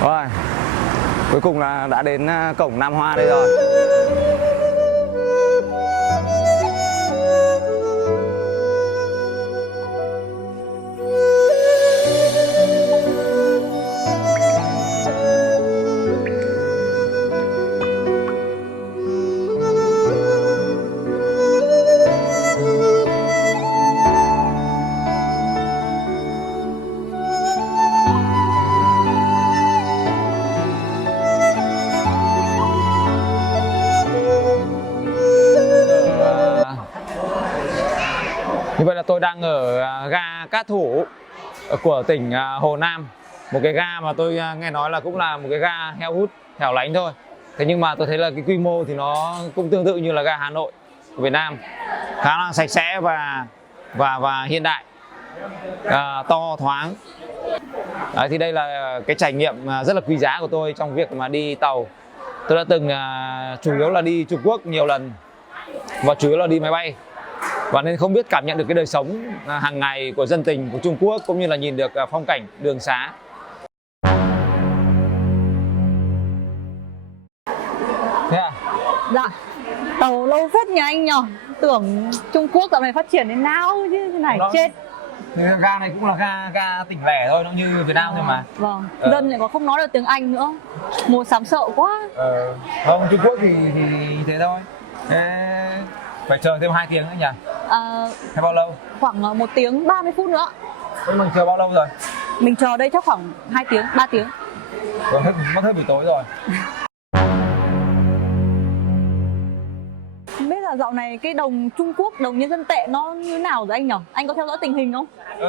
Rồi, cuối cùng là đã đến cổng Nam Hoa đây rồi. Như vậy là tôi đang ở ga Cát Thủ của tỉnh Hồ Nam. Một cái ga mà tôi nghe nói là cũng là một cái ga heo hút, hẻo lánh thôi. Thế nhưng mà tôi thấy là cái quy mô thì nó cũng tương tự như là ga Hà Nội của Việt Nam. Khá là sạch sẽ và hiện đại, to thoáng. Đấy, thì đây là cái trải nghiệm rất là quý giá của tôi trong việc mà đi tàu. Tôi đã từng chủ yếu là đi Trung Quốc nhiều lần và chủ yếu là đi máy bay. Và nên không biết cảm nhận được cái đời sống hàng ngày của dân tình của Trung Quốc, cũng như là nhìn được phong cảnh đường xá. Thế à? Dạ, tàu lâu phết nhà anh nhỉ. Tưởng Trung Quốc dạo này phát triển đến nào chứ thế này đó, chết. Thì ga này cũng là ga tỉnh lẻ thôi, nó như Việt Nam thôi mà. Vâng, dân lại còn không nói được tiếng Anh nữa. Mua sắm sợ quá. Không, Trung Quốc thì thế thôi. Thế phải chờ thêm 2 tiếng nữa nhỉ? Hay bao lâu? Khoảng 1 tiếng 30 phút nữa. Thế mình chờ bao lâu rồi? Mình chờ đây chắc khoảng 2 tiếng, 3 tiếng. Mất hết buổi tối rồi. Không biết là dạo này cái đồng Trung Quốc, đồng nhân dân tệ nó như nào rồi anh nhỉ? Anh có theo dõi tình hình không?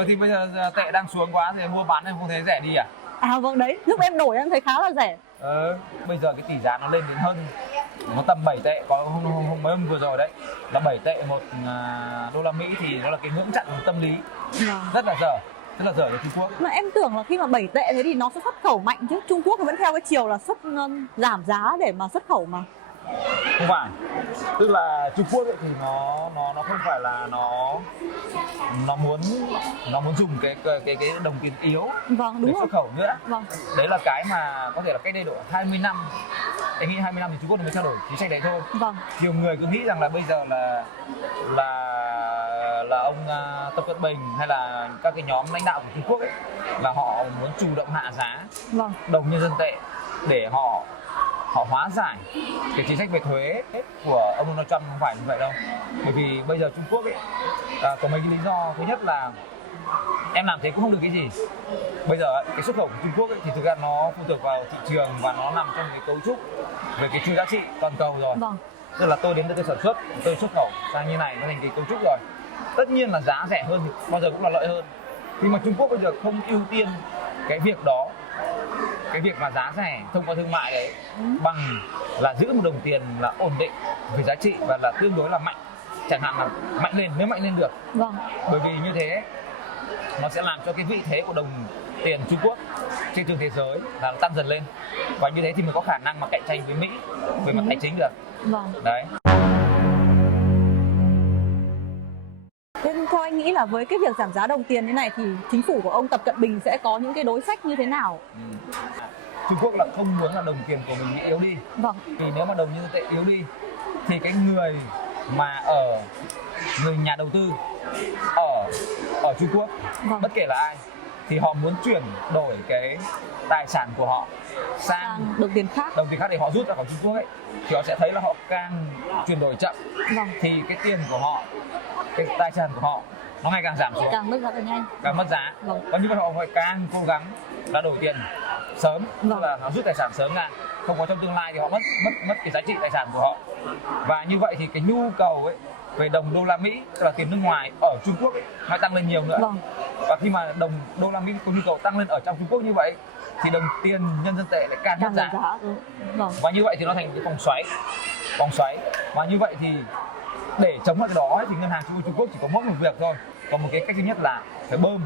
Thì bây giờ tệ đang xuống quá thì mua bán em không thấy rẻ đi à? À vâng đấy, lúc em đổi em thấy khá là rẻ. Bây giờ cái tỷ giá nó lên đến hơn, nó tầm 7 tệ, có mấy hôm vừa rồi đấy là 7 tệ một đô la Mỹ, thì nó là cái ngưỡng chặn tâm lý rất là dở cho Trung Quốc. Mà em tưởng là khi mà 7 tệ thế thì nó sẽ xuất khẩu mạnh chứ. Trung Quốc thì vẫn theo cái chiều là giảm giá để mà xuất khẩu mà. Không phải, tức là Trung Quốc ấy thì nó không phải là nó muốn dùng cái đồng tiền yếu Vâng, đúng để rồi. xuất khẩu nữa. Vâng. Đấy là cái mà có thể là cách đây độ 20 năm. Em nghĩ 20 năm thì Trung Quốc mới thay đổi chính sách đấy thôi. Vâng. Nhiều người cứ nghĩ rằng là bây giờ là ông Tập Cận Bình hay là các cái nhóm lãnh đạo của Trung Quốc ấy là họ muốn chủ động hạ giá đồng nhân dân tệ để họ hóa giải cái chính sách về thuế của ông Donald Trump. Không phải như vậy đâu, bởi vì bây giờ Trung Quốc ấy có mấy cái lý do. Thứ nhất là em làm thế cũng không được cái gì. Bây giờ ấy, cái xuất khẩu của Trung Quốc ấy, thì thực ra nó phụ thuộc vào thị trường và nó nằm trong cái cấu trúc về cái chuỗi giá trị toàn cầu rồi. Tức là tôi đến đây tôi sản xuất, tôi xuất khẩu sang như này, nó thành cái cấu trúc rồi. Tất nhiên là giá rẻ hơn thì bao giờ cũng là lợi hơn. Nhưng mà Trung Quốc bây giờ không ưu tiên cái việc đó, cái việc mà giá rẻ thông qua thương mại đấy, bằng là giữ một đồng tiền là ổn định về giá trị và là tương đối là mạnh, chẳng hạn là mạnh lên, nếu mạnh lên được. Bởi vì như thế nó sẽ làm cho cái vị thế của đồng tiền Trung Quốc trên trường thế giới là tăng dần lên, và như thế thì mới có khả năng mà cạnh tranh với Mỹ về mặt tài chính được. Đấy. Nên theo anh nghĩ là với cái việc giảm giá đồng tiền như này thì chính phủ của ông Tập Cận Bình sẽ có những cái đối sách như thế nào? Trung Quốc là không muốn là đồng tiền của mình bị yếu đi. Vì nếu mà đồng nhân dân tệ yếu đi thì cái người nhà đầu tư ở Trung Quốc, bất kể là ai, thì họ muốn chuyển đổi cái tài sản của họ sang đồng tiền khác để họ rút ra khỏi Trung Quốc ấy, thì họ sẽ thấy là họ càng chuyển đổi chậm thì cái tiền của họ, cái tài sản của họ nó ngày càng giảm xuống, càng mất giá càng nhanh, càng mất giá. Và như vậy họ phải càng cố gắng là đổi tiền sớm, tức là họ rút tài sản sớm ra, không có trong tương lai thì họ mất cái giá trị tài sản của họ. Và như vậy thì cái nhu cầu ấy về đồng đô la Mỹ, tức là tiền nước ngoài ở Trung Quốc ấy, nó tăng lên nhiều nữa. Và khi mà đồng đô la Mỹ có nhu cầu tăng lên ở trong Trung Quốc như vậy thì đồng tiền nhân dân tệ lại càng mất giá. Và như vậy thì nó thành cái vòng xoáy. Và như vậy thì để chống lại cái đó ấy, thì ngân hàng Trung Quốc chỉ có mỗi một việc thôi, còn một cái cách duy nhất là phải bơm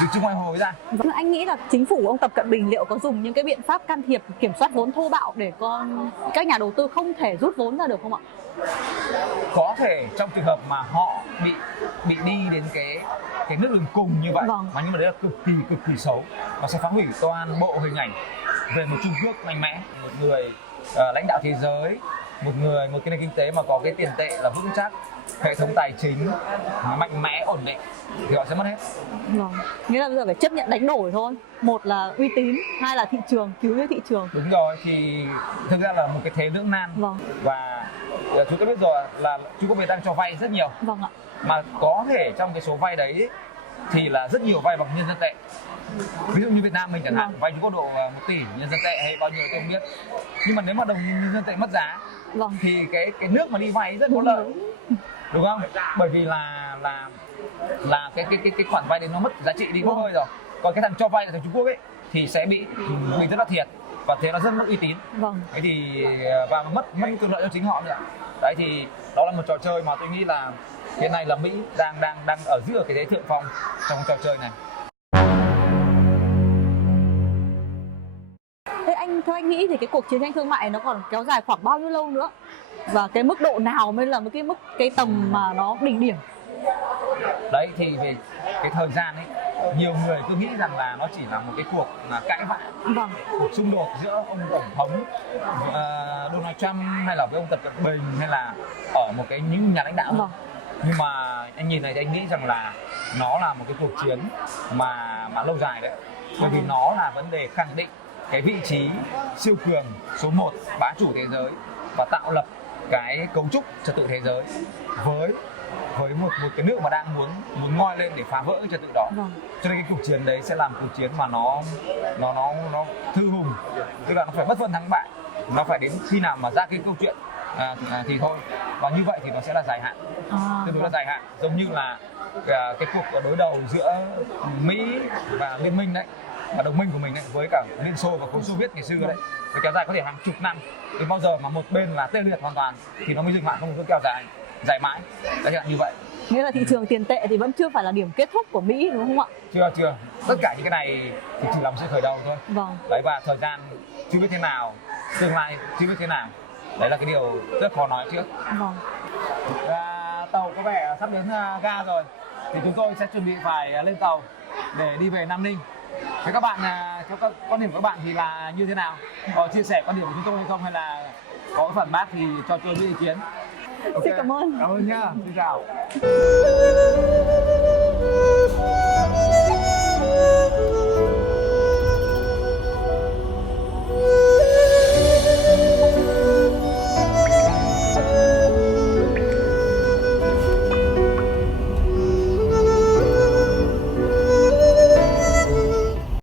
dự trữ ngoại hối ra. Anh nghĩ là chính phủ ông Tập Cận Bình liệu có dùng những cái biện pháp can thiệp kiểm soát vốn thô bạo để các nhà đầu tư không thể rút vốn ra được không ạ? Có thể trong trường hợp mà họ bị đi đến cái nước đường cùng như vậy, mà nhưng mà đấy là cực kỳ xấu, nó sẽ phá hủy toàn bộ hình ảnh về một Trung Quốc mạnh mẽ, một người lãnh đạo thế giới, một cái nền kinh tế mà có cái tiền tệ là vững chắc, hệ thống tài chính mạnh mẽ ổn định thì họ sẽ mất hết. Vâng. Nghĩa là bây giờ phải chấp nhận đánh đổi thôi. Một là uy tín, hai là thị trường, cứu với thị trường. Đúng rồi, thì thực ra là một cái thế lưỡng nan. Vâng. Và chúng ta biết rồi là Trung Quốc đang cho vay rất nhiều. Vâng ạ. Mà có thể trong cái số vay đấy thì là rất nhiều vay bằng nhân dân tệ. Ví dụ như Việt Nam mình chẳng hạn, vay Trung Quốc độ 1 tỷ nhân dân tệ hay bao nhiêu tôi không biết. Nhưng mà nếu mà đồng nhân dân tệ mất giá, vâng, thì cái nước mà đi vay rất có lợi, đúng không? Bởi vì là cái khoản vay đấy nó mất giá trị đi bốc hơi rồi. Còn cái thằng cho vay là thằng Trung Quốc ấy thì sẽ bị rất là thiệt, và thế nó rất mất uy tín. Vâng. Thế thì và mất quyền lợi cho chính họ nữa. Đấy thì đó là một trò chơi mà tôi nghĩ là hiện nay là Mỹ đang ở giữa cái thế thượng phong trong trò chơi này. Thế theo anh nghĩ thì cái cuộc chiến tranh thương mại nó còn kéo dài khoảng bao nhiêu lâu nữa? Và cái mức độ nào mới là cái tầm mà nó đỉnh điểm? Đấy thì về cái thời gian ấy, nhiều người cứ nghĩ rằng là nó chỉ là một cái cuộc cãi vã, vâng, cuộc xung đột giữa ông tổng thống Donald Trump hay là với ông Tập Cận Bình hay là ở một những nhà lãnh đạo. Vâng. Nhưng mà anh nhìn này thì anh nghĩ rằng là nó là một cái cuộc chiến mà lâu dài đấy, bởi vì nó là vấn đề khẳng định cái vị trí siêu cường số 1 bá chủ thế giới và tạo lập cái cấu trúc trật tự thế giới với một cái nước mà đang muốn ngoi lên để phá vỡ cái trật tự đó. Vâng. Cho nên cái cuộc chiến đấy sẽ làm cuộc chiến mà nó thư hùng, tức là nó phải bất phân thắng bại, nó phải đến khi nào mà ra cái câu chuyện thì thôi, và như vậy thì nó sẽ là dài hạn, tương đối là dài hạn, giống như là cái cuộc đối đầu giữa Mỹ và liên minh đấy, và đồng minh của mình đấy, với cả Liên Xô và khối Xô Viết ngày xưa đấy, nó kéo dài có thể hàng chục năm, đến bao giờ mà một bên là tê liệt hoàn toàn thì nó mới dừng lại, không có kéo dài mãi, chẳng hạn như vậy. Nghĩa là thị trường tiền tệ thì vẫn chưa phải là điểm kết thúc của Mỹ, đúng không ạ? Chưa. Tất cả những cái này thì chỉ là một sự khởi đầu thôi. Vâng. Đấy, và thời gian chưa biết thế nào, tương lai chưa biết thế nào. Đấy là cái điều rất khó nói trước. Vâng. Tàu có vẻ sắp đến ga rồi, thì chúng tôi sẽ chuẩn bị phải lên tàu để đi về Nam Ninh. Thế các bạn, theo quan điểm của các bạn thì là như thế nào? Có chia sẻ quan điểm của chúng tôi hay không, hay là có phản bác thì cho tôi biết ý kiến? Okay. Xin cảm ơn. Cảm ơn nhá. Xin chào.